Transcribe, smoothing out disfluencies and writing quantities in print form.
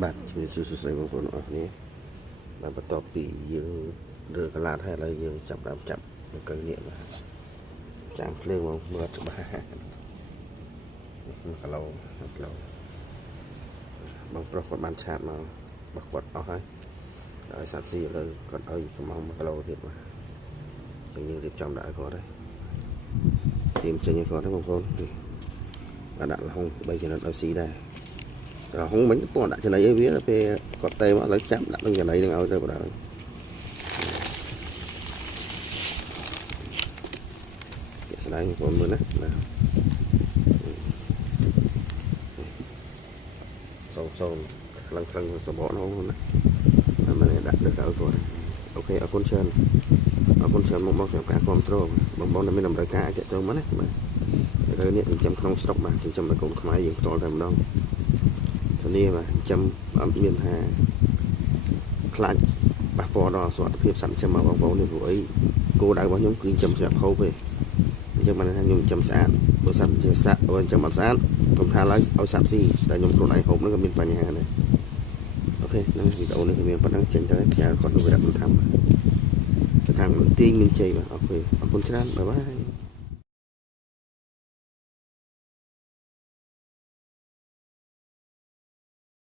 បាទជំរាបសួរសួស្តីបងប្អូនអរគ្នាបានបន្ទាប់ពីយើងរើកន្លាតហើយឥឡូវយើងចាប់ដើមចាប់មកកើនេះបាទចាំងភ្លើងមកមើលច្បាស់គីឡូបងប្រុសគាត់បានឆាតមករបស់គាត់អស់ហើយហើយសាប់ស៊ីឥឡូវគាត់ឲ្យកំង1គីឡូទៀតបាទអញ្ចឹងយើងរៀបចំដាក់ឲ្យគាត់ហើយទៀមចេញឲ្យគាត់ហើយបងប្អូននេះបាទដាក់លហុង3ចំណិតឲ្យស៊ីដែររហុងមិញពណ៌ដាក់ចំណីឲ្យវាពេលគាត់តេមកឥឡូវចាប់ដាក់នឹងចំណីនឹងឲ្យទៅបណ្ដោយគេស្ដាយបងប្អូនមើលណាបាទសូមខ្លាំងសបកនោះណាមិនដាក់ទៅឲ្យគាត់អូខេអរគុណច្រើនមកសម្រាប់ការគ្រប់គ្រងបងប្អូនដែលមានតម្រូវការអាចចូលមកណាបាទឥឡូវនេះចិញ្ចឹមក្នុងស្រុកបាទចិញ្ចឹមឲ្យកូនខ្មែរយើងផ្ទាល់តែម្ដងធានាបាទចិញ្ចឹមអត់មានថាខ្លាចប៉ះពាល់ដល់សុខភាពសត្វចិញ្ចឹមរបស់បងប្អូននេះព្រោះអីគោលដៅរបស់ខ្ញុំគឺចិញ្ចឹមស្រាប់ហូបទេអញ្ចឹងបានថាខ្ញុំចិញ្ចឹមស្អាតបើសត្វជាសត្វបើចិញ្ចឹមអត់ស្អាតខ្ញុំថាឡើយឲ្យសត្វស៊ីតែខ្ញុំខ្លួនឯងហូបនឹងក៏មានបញ្ហាដែរអូខេនឹងវីដេអូនេះគឺមានប៉ុណ្ណឹងចេញទៅផ្សាយគាត់នៅវិរៈមិនថាខាងទីមានជ័យបាទអរគុណច្រើនបាយបាយ